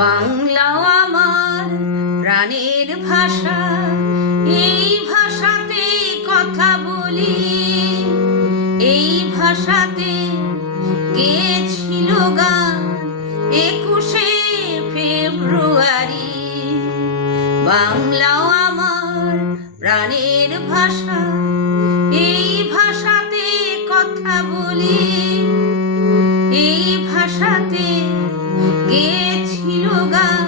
বাংলাও আমার প্রাণের ভাষা, এই ভাষাতে কথা বলি, এই ভাষাতে গেয়েছিল গান 21শে ফেব্রুয়ারি। বাংলাও আমার প্রাণের ভাষা, এই ভাষাতে কথা বলি, এই ভাষাতে গেয়েছিল গান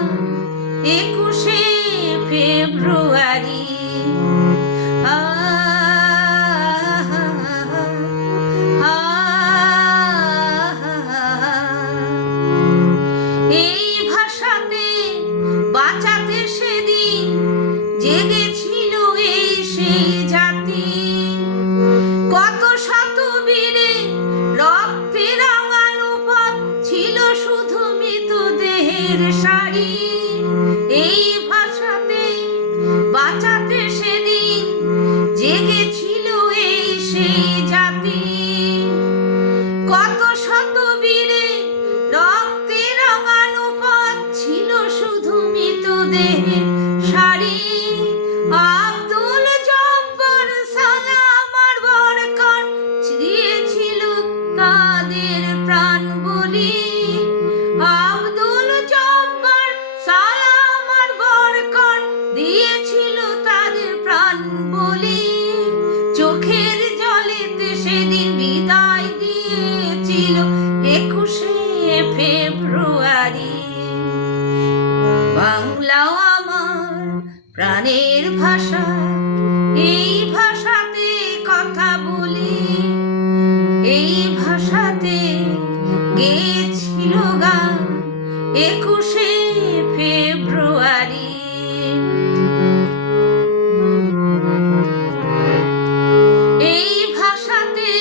21শে ফেব্রুয়ারি। এই ভাষাতে বাঁচাতে সেদিন জেগেছিল এই সেই জাতি, কত শত বীরে রক্তে রাঙানো পথ ছিল শুধু মৃতদেহের সারি। এই ভাষাতে বাঁচাতে সেদিন জেগেছিল এই সেই জাতি, কত শত বীরে রক্তে রাঙানো পথ ছিল শুধু মৃতদেহের সারি। আব্দুল জব্বার সালাম আর বরকত দিয়েছিল তাদের প্রাণ বলি, আব্দুল জব্বার সালাম আর বরকত দিয়েছিল তাদের প্রাণ বলি। চোখের জলেতে সেদিন বিদায় দিয়েছিল 21শে ফেব্রুয়ারি। বাংলাও আমার প্রাণের ভাষা, এই ভাষাতে কথা বলি, এই ভাষাতে গেয়েছিল গান 21শে ফেব্রুয়ারি। এই ভাষাতে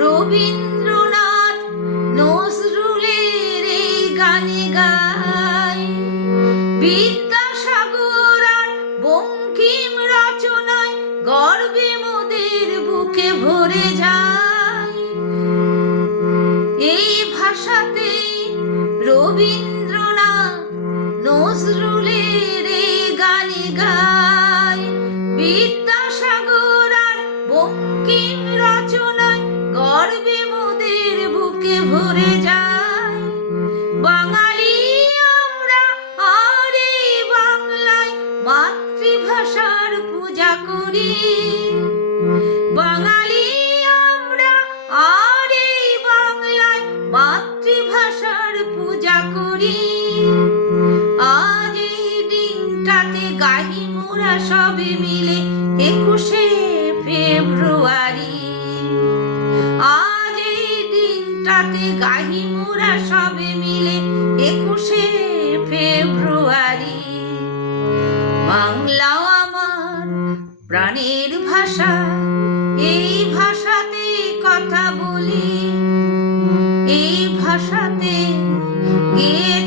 রবীন্দ্রনাথ নজরুলের এই গানে গায়, বিদ্যাসাগর আর বঙ্কিম রচনায় গর্বে মোদের বুকে ভরে যায়। এই ভাষাতে রবীন্দ্রনাথ নজরুলের এই গানে গায়, বিদ্যাসাগর আর বঙ্কিম রচনায় গর্বে মোদের বুকে ভরে যায়। বাঙালি আমরা আর এই বাংলায় মাতৃভাষার পূজা করি, বাঙালি আমরা আর এই বাংলায় মাতৃভাষার পূজা করি। আজ এই দিনটাতে গাহি মোরা সবে মিলে 21শে ফেব্রুয়ারি। আজ এই দিনটাতে গাহি মোরা সবে মিলে 21শে ফেব্রুয়ারি। বাংলাও আমার প্রাণের ভাষা, এই ভাষাতে কথা বলি, এই ভাষাতে গেয়ে